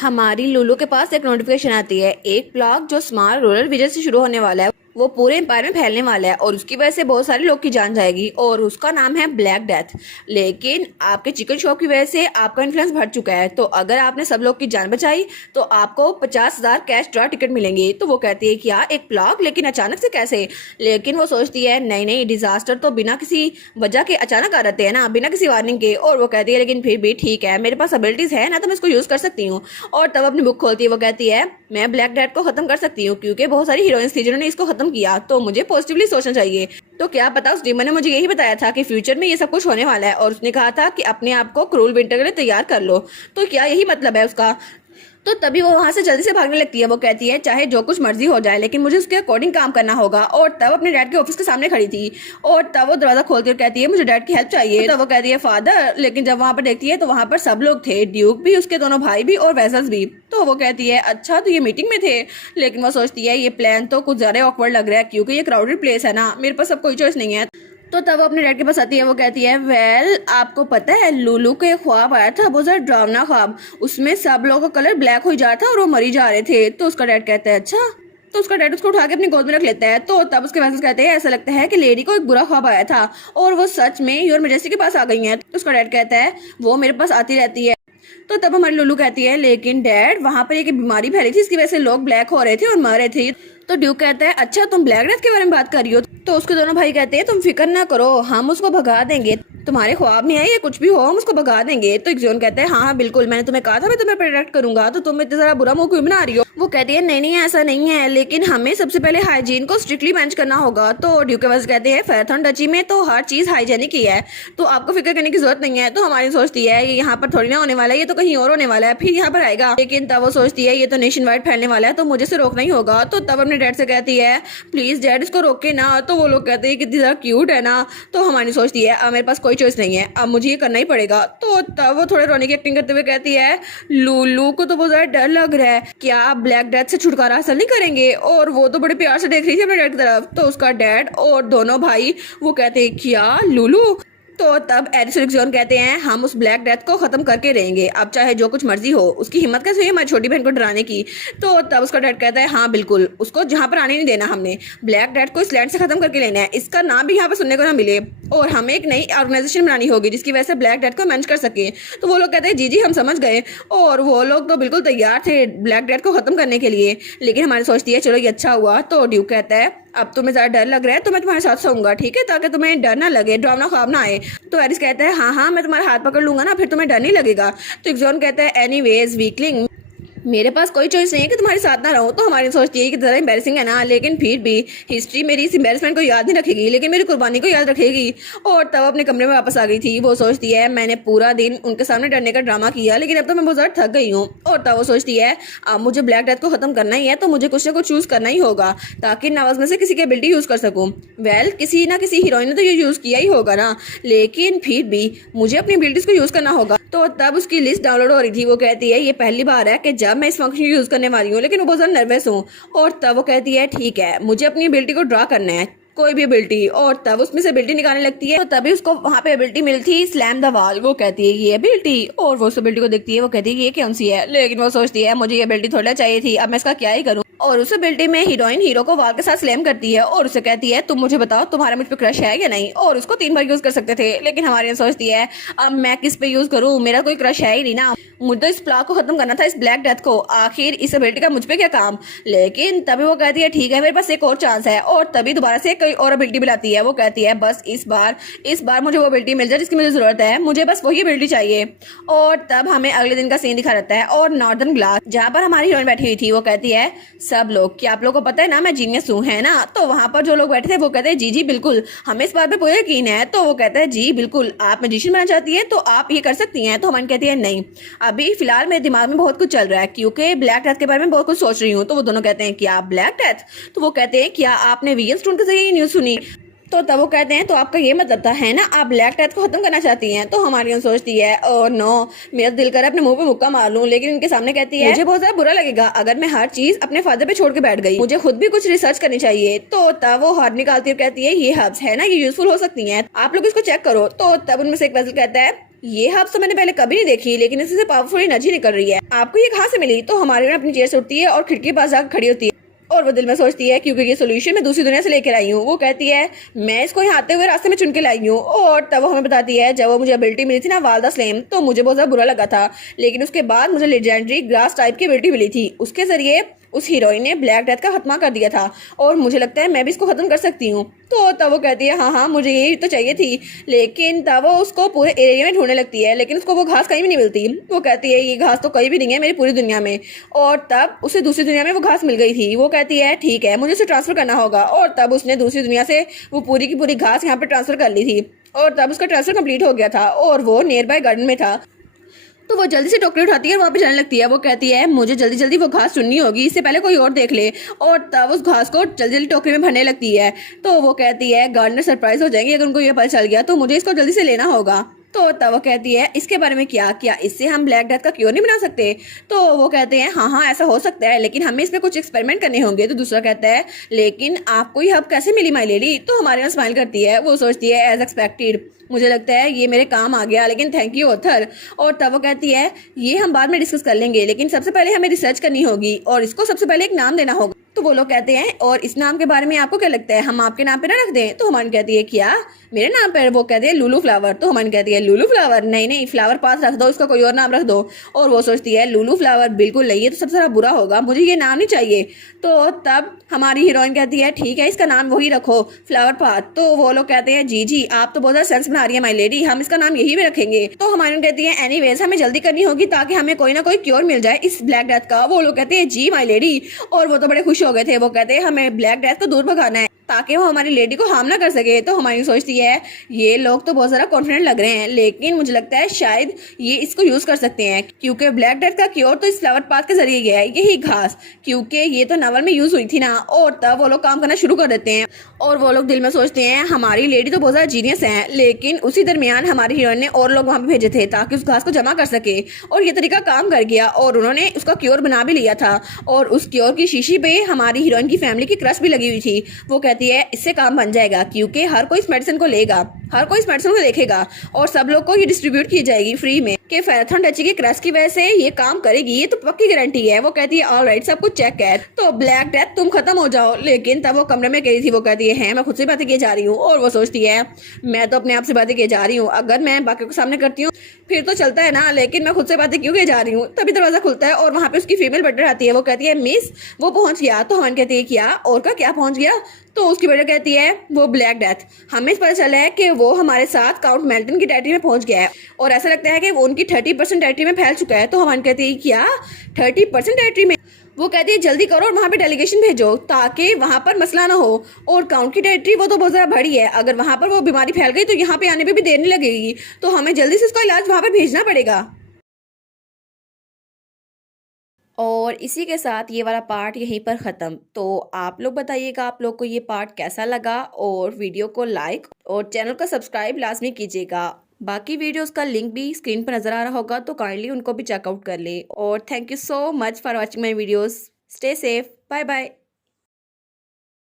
हमारी लुलू के पास एक नोटिफिकेशन आती है, एक ब्लॉग जो स्मार्ट रूरल विलेज से शुरू होने वाला है वो पूरे एम्पायर में फैलने वाला है और उसकी वजह से बहुत सारे लोग की जान जाएगी और उसका नाम है ब्लैक डेथ। लेकिन आपके चिकन शॉप की वजह से आपका इन्फ्लुएंस बढ़ चुका है, तो अगर आपने सब लोग की जान बचाई तो आपको 50,000 कैश ड्रॉ टिकट मिलेंगे। तो वो कहती है कि यार एक ब्लॉग, लेकिन अचानक से कैसे? लेकिन वो सोचती है नहीं नहीं, डिजास्टर तो बिना किसी वजह के अचानक आ जाते हैं ना, बिना किसी वार्निंग के। और वो कहती है लेकिन फिर भी ठीक है, मेरे पास एबिलिटीज है ना, तो मैं इसको यूज कर सकती हूँ। और तब अपनी बुक खोलती है, वो कहती है मैं ब्लैक डेथ को खत्म कर सकती हूँ क्योंकि बहुत सारी हीरोइंस थी जिन्होंने इसको खत्म किया, तो मुझे पॉजिटिवली सोचना चाहिए। तो क्या पता उस डीमन ने मुझे यही बताया था कि फ्यूचर में ये सब कुछ होने वाला है और उसने कहा था कि अपने आप को क्रूल विंटर के लिए तैयार कर लो। तो क्या यही मतलब है उसका? तो तभी वो वहां से जल्दी से भागने लगती है। वो कहती है चाहे जो कुछ मर्जी हो जाए लेकिन मुझे उसके अकॉर्डिंग काम करना होगा। और तब अपने डैड के ऑफिस के सामने खड़ी थी और तब वो दरवाजा खोलती और कहती है मुझे डैड की हेल्प चाहिए। तो वो कहती है फादर, लेकिन जब वहां पर देखती है तो वहां पर सब लोग थे, ड्यूक भी, उसके दोनों भाई भी और वेसल्स भी। तो वो कहती है अच्छा तो ये मीटिंग में थे। लेकिन वो सोचती है ये प्लान तो कुछ ज्यादा ऑकवर्ड लग रहा है क्योंकि ये क्राउडेड प्लेस है ना, मेरे पास अब कोई चॉइस नहीं है। तो तब वो अपने डैड के पास आती है। वो कहती है वेल आपको पता है लुलू के ख्वाब आया था, बहुत ज्यादा डरावना ख्वाब, उसमें सब लोगों का कलर ब्लैक हो जा रहा था और वो मरी जा रहे थे। तो उसका डैड कहता है अच्छा। तो उसका डैड उसको उठा के अपनी गोद में रख लेता है। तो तब उसके वैसे कहते हैं ऐसा लगता है कि लेडी को एक बुरा ख्वाब आया था और वो सच में योर मेजेस्टी के पास आ गई है। तो उसका डैड कहता है वो मेरे पास आती रहती है। तो तब हमारी लुलू कहती है लेकिन डैड वहां पर एक बीमारी फैली थी, इसकी वजह से लोग ब्लैक हो रहे थे और मर रहे थे। तो ड्यूक कहता है अच्छा तुम ब्लैक डेथ के बारे में बात कर रही हो? तो उसके दोनों भाई कहते हैं तुम फिक्र ना करो, हम उसको भगा देंगे, तुम्हारे ख्वाब में है या कुछ भी हो हम उसको भगा देंगे। तो एक्जोन कहता है हाँ बिल्कुल, मैंने तुम्हें कहा था मैं तुम्हें प्रोटेक्ट करूंगा, तो तुम इतना सारा बुरा मुंह क्यों बना रही हो? वो कहती है नहीं नहीं ऐसा नहीं है, लेकिन हमें सबसे पहले हाइजीन को स्ट्रिक्टली मैनेज करना होगा। तो ड्यूक कहते हैं फेरथन डची में तो हर चीज हाइजेनिक ही है, तो आपको फिक्र करने की जरूरत नहीं है। तो हमारी सोचती है ये यहाँ पर थोड़ी ना होने वाला है, ये तो कहीं और होने वाला है, फिर यहाँ पर आएगा। लेकिन तब वो सोचती है ये तो नेशन वाइड फैलने वाला है, तो मुझे से रोकना ही होगा। तो तब अपने डैड से कहती है प्लीज डैड इसको रोके ना। तो वो लोग कहते हैं कितनी ज्यादा क्यूट है ना। तो हमारी सोचती है अब मेरे पास कोई चॉइस नहीं है, अब मुझे ये करना ही पड़ेगा। तो तब वो थोड़े रोने की एक्टिंग करते हुए कहती है लूलू को तो बहुत ज्यादा डर लग रहा है, क्या आप ब्लैक डेथ से छुटकारा हासिल नहीं करेंगे? और वो तो बड़े प्यार से देख रही थी अपने डैड की तरफ। तो उसका डैड और दोनों भाई वो कहते हैं क्या लूलू? तो तब एरिक्सोन कहते हैं हम उस ब्लैक डेथ को खत्म करके रहेंगे, अब चाहे जो कुछ मर्जी हो। उसकी हिम्मत कैसे हुई हमारी छोटी बहन को डराने की? तो तब उसका डैड कहता है हाँ बिल्कुल, उसको जहाँ पर आने नहीं देना, हमने ब्लैक डेथ को इस लैंड से खत्म करके लेना है, इसका नाम भी यहाँ पर सुनने को ना मिले और हमें एक नई ऑर्गेनाइजेशन बनानी होगी जिसकी वजह से ब्लैक डेथ को मैनेज कर सके। तो वो लोग कहते हैं जी जी हम समझ गए, और वो लोग तो बिल्कुल तैयार थे ब्लैक डेथ को खत्म करने के लिए। लेकिन हमारी सोचती है चलो ये अच्छा हुआ। तो ड्यूक कहता है अब तुम्हें ज्यादा डर लग रहा है तो मैं तुम्हारे साथ सोऊंगा, ठीक है, ताकि तुम्हें डर ना लगे, डरावना ख्वाब ना आए। तो एरिस कहता है हाँ हाँ मैं तुम्हारा हाथ पकड़ लूंगा ना, फिर तुम्हें डर नहीं लगेगा। तो एक्जॉन कहता है एनीवेज वीकलिंग, मेरे पास कोई चॉइस नहीं है कि तुम्हारे साथ ना रहूं। तो हमारी सोचती है कि ज़रा एम्बेरसिंग है ना, लेकिन फिर भी हिस्ट्री मेरी इस एम्बेरसमेंट को याद नहीं रखेगी लेकिन मेरी कुर्बानी को याद रखेगी। और तब अपने कमरे में वापस आ गई थी। वो सोचती है मैंने पूरा दिन उनके सामने डरने का ड्रामा किया लेकिन अब तो मैं बहुत ज़्यादा थक गई हूँ। और तब वो सोचती है अब मुझे ब्लैक डेथ को खत्म करना ही है, तो मुझे कुछ ना कुछ चूज करना ही होगा ताकि नवाज में से किसी की एबिलिटी यूज कर सकूँ। वेल किसी ना किसी हीरोइन ने तो ये यूज किया ही होगा ना, लेकिन फिर भी मुझे अपनी एबिलिटीज को यूज करना होगा। तो तब उसकी लिस्ट डाउनलोड हो रही थी। वो कहती है ये पहली बार है कि जब मैं इस फंक्शन यूज करने वाली हूँ, लेकिन वो बहुत ज्यादा नर्वस हूँ। और तब वो कहती है ठीक है मुझे अपनी एबिलिटी को ड्रा करना है, कोई भी एबिलिटी। और तब उसमें से एबिलिटी निकालने लगती है। तो तभी उसको वहां पे एबिलिटी मिलती स्लैम द वॉल। वो कहती है ये एबिलिटी, और वो उस एबिलिटी को देखती है। वो कहती है ये कौन सी है? लेकिन वो सोचती है मुझे ये एबिलिटी थोड़ा चाहिए थी, अब मैं इसका क्या ही करूँ। और उस एबिलिटी में हीरोइन हीरो को वॉल के साथ स्लैम करती है और उसे कहती है तुम मुझे बताओ तुम्हारा मुझ पे क्रश है या नहीं। और उसको 3 बार यूज कर सकते थे, लेकिन हमारी सोचती है अब मैं किस पे यूज करूँ, मेरा कोई क्रश है ही नहीं ना, मुझे तो इस प्लॉट को खत्म करना था, इस ब्लैक डेथ को, आखिर इस एबिलिटी का मुझ पे क्या काम। लेकिन तभी वो कहती है ठीक है मेरे पास एक और चांस है। और तभी दोबारा से कोई और एबिलिटी बुलाती है। वो कहती है बस इस बार मुझे वो एबिलिटी मिल जाए जिसकी मुझे जरूरत है, मुझे बस वही एबिलिटी चाहिए। और तब हमें अगले दिन का सीन दिखा रहता है और नॉर्दर्न ग्लास जहाँ पर हमारी हीरोइन बैठी हुई थी। वो कहती है सब लोग क्या आप लोग को पता है ना मैं जीनियस हूँ, है ना? तो वहां पर जो लोग बैठे थे वो कहते हैं जी जी बिल्कुल, हमें इस बात पे पूरा यकीन है। तो वो कहता है जी बिल्कुल, आप मैजिशियन बनना चाहती है तो आप ये कर सकती हैं। तो हमारी कहती है नहीं, अभी फिलहाल मेरे दिमाग में बहुत कुछ चल रहा है क्योंकि ब्लैक डेथ के बारे में बहुत कुछ सोच रही हूँ। तो वो दोनों कहते हैं क्या ब्लैक डेथ? तो वो कहते हैं क्या आपने वीएल स्टोन के जरिए ये न्यूज सुनी? तो तब वो कहते हैं तो आपका ये मतलब था है ना आप ब्लैक डेथ को खत्म करना चाहती हैं। तो हमारी सोचती है ओ नो, मेरा दिल कर रहा है अपने मुंह पे मुक्का मार लूं, लेकिन उनके सामने कहती है मुझे बहुत ज्यादा बुरा लगेगा अगर मैं हर चीज अपने फादर पे छोड़ के बैठ गई, मुझे खुद भी कुछ रिसर्च करनी चाहिए। तो तब वो हाथ निकालती है, कहती है ये हर्ब्स है ना, ये यूजफुल हो सकती हैं, आप लोग इसको चेक करो। तो तब उनमें से एक वेसल कहता है ये हब्स तो मैंने पहले कभी नहीं देखी, लेकिन इससे पावरफुल एनर्जी निकल रही है। आपको ये कहाँ से मिली? तो हमारी ना अपनी चेयर से उठती है और खिड़की के पास जाकर खड़ी होती है और वो दिल में सोचती है क्योंकि ये सोल्यूशन मैं दूसरी दुनिया से लेकर आई हूँ। वो कहती है मैं इसको यहाँ आते हुए रास्ते में चुन के लाई हूँ। और तब वो हमें बताती है जब वो मुझे एबिलिटी मिली थी ना वाल्दा स्लेम, तो मुझे बहुत ज़्यादा बुरा लगा था, लेकिन उसके बाद मुझे लेजेंडरी ग्रास टाइप की एबिलिटी मिली थी। उसके जरिए उस हीरोइन ने ब्लैक डेथ का खात्मा कर दिया था और मुझे लगता है मैं भी इसको खत्म कर सकती हूँ। तो तब वो कहती है हाँ हाँ मुझे यही तो चाहिए थी, लेकिन तब वो उसको पूरे एरिया में ढूंढने लगती है, लेकिन उसको वो घास कहीं भी नहीं मिलती। वो कहती है ये घास तो कहीं भी नहीं है मेरी पूरी दुनिया में। और तब उसे दूसरी दुनिया में वो घास मिल गई थी। वो कहती है ठीक है मुझे उसे ट्रांसफर करना होगा, और तब उसने दूसरी दुनिया से वो पूरी की पूरी घास यहाँ पर ट्रांसफर कर ली थी और तब उसका ट्रांसफर कंप्लीट हो गया था और वो नियर बाय गार्डन में था। तो वो जल्दी से टोकरी उठाती है और वहाँ पे जाने लगती है। वो कहती है मुझे जल्दी जल्दी वो घास चुननी होगी, इससे पहले कोई और देख ले, और तब उस घास को जल्दी जल्दी टोकरी में भरने लगती है। तो वो कहती है गार्डनर सरप्राइज हो जाएंगे अगर उनको ये पता चल गया, तो मुझे इसको जल्दी से लेना होगा। तो तब वो कहती है इसके बारे में क्या इससे हम ब्लैक डेथ का क्योर नहीं बना सकते? तो वो कहते हैं हाँ हाँ ऐसा हो सकता है, लेकिन हमें इस पे कुछ एक्सपेरिमेंट करने होंगे। तो दूसरा कहता है लेकिन आपको ये हब कैसे मिली माई लेडी? तो हमारे यहाँ स्माइल करती है। वो सोचती है एज एक्सपेक्टेड, मुझे लगता है ये मेरे काम आ गया, लेकिन थैंक यू ऑथर। और तब वो कहती है ये हम बाद में डिस्कस कर लेंगे, लेकिन सबसे पहले हमें रिसर्च करनी होगी और इसको सबसे पहले एक नाम देना होगा। तो वो लोग कहते हैं और इस नाम के बारे में आपको क्या लगता है, हम आपके नाम पे ना रख दें? तो हमारी कहती है क्या मेरे नाम पर? वो कहते हैं लूलू फ्लावर। तो हमारी कहती है लूलू फ्लावर? नहीं नहीं फ्लावर पास रख दो, इसका कोई और नाम रख दो। और वो सोचती है लूलू फ्लावर बिल्कुल नहीं, ये तो सबसे ज़्यादा बुरा होगा, मुझे ये नाम नहीं चाहिए। तो तब हमारी हीरोइन कहती है ठीक है इसका नाम वही रखो, फ्लावर पाथ। तो वो लोग कहते हैं जी जी आप तो बहुत ज़्यादा सेंस बना रही है माई लेडी, हम इसका नाम यही भी रखेंगे। तो हमारी कहती है एनीवेज हमें जल्दी करनी होगी ताकि हमें कोई ना कोई क्योर मिल जाए इस ब्लैक डेथ का। वो लोग कहते हैं जी माई लेडी, और वो तो बड़े खुश हो गए थे। वो कहते हैं हमें ब्लैक डेथ को दूर भगाना है ताकि वो हमारी लेडी को हार्म ना कर सके। तो हमारी सोचती है ये लोग तो बहुत ज़्यादा कॉन्फिडेंट लग रहे हैं, लेकिन मुझे लगता है शायद ये इसको यूज़ कर सकते हैं, क्योंकि ब्लैक डेथ का क्योर तो इस फ्लावर पाथ के जरिए गया है, यही घास, क्योंकि ये तो नावल में यूज़ हुई थी ना। और तब वो लोग काम करना शुरू कर देते हैं और वो लोग दिल में सोचते हैं हमारी लेडी तो बहुत ज़्यादा जीनियस है, लेकिन उसी दरमियान हमारी हीरोइन ने और लोग वहाँ पे भेजे थे ताकि उस घास को जमा कर सके, और ये तरीका काम कर गया और उन्होंने उसका क्योर बना भी लिया था। और उस क्योर की शीशी पे हमारी हीरोइन की फैमिली की क्रश भी लगी हुई थी। वो कहती है इससे काम बन जाएगा, क्योंकि हर कोई इस मेडिसिन को लेगा, हर कोई इस मेडिसिन को देखेगा और सब लोग को ये डिस्ट्रीब्यूट की जाएगी फ्री में, कि फेराथन डची की क्रश की वजह से ये काम करेगी, ये तो पक्की गारंटी है। वो कहती है ऑलराइट सब कुछ चेक है, तो ब्लैक डेथ तुम खत्म हो जाओ। लेकिन तब वो कमरे में गई थी। वो कहती है मैं खुद से बातें किए जा रही हूँ, और वो सोचती है मैं तो अपने आप से बातें किए जा रही हूँ, अगर मैं बाकी को सामने करती हूँ फिर तो चलता है ना, लेकिन मैं खुद से बातें क्यों किए जा रही हूँ। तभी दरवाजा खुलता है और वहाँ पे उसकी फीमेल बटर आती है। वो कहती है मिस वो पहुंच गया। तो हम कहती है क्या और का क्या पहुंच गया? तो उसकी बेटा कहती है वो ब्लैक डेथ, हमें पता चला है कि वो हमारे साथ काउंट मेल्टन की टेरिटरी में पहुंच गया है और ऐसा लगता है कि वो उनकी 30% टेरिटरी में फैल चुका है। तो हम कहती है क्या 30% टेरिटरी में? वो कहती है जल्दी करो और वहाँ पे डेलीगेशन भेजो ताकि वहाँ पर मसला ना हो, और काउंट की टेरिटरी वो तो बहुत ज़्यादा बड़ी है, अगर वहाँ पर वो बीमारी फैल गई तो यहाँ पे आने पे भी देर नहीं लगेगी, तो हमें जल्दी से उसका इलाज वहाँ पर भेजना पड़ेगा। और इसी के साथ ये वाला पार्ट यहीं पर ख़त्म। तो आप लोग बताइएगा आप लोग को ये पार्ट कैसा लगा, और वीडियो को लाइक और चैनल को सब्सक्राइब लाजमी कीजिएगा। बाकी वीडियोस का लिंक भी स्क्रीन पर नज़र आ रहा होगा, तो काइंडली उनको भी चेकआउट कर ले। और thank you so much for watching my videos. Stay safe, bye bye.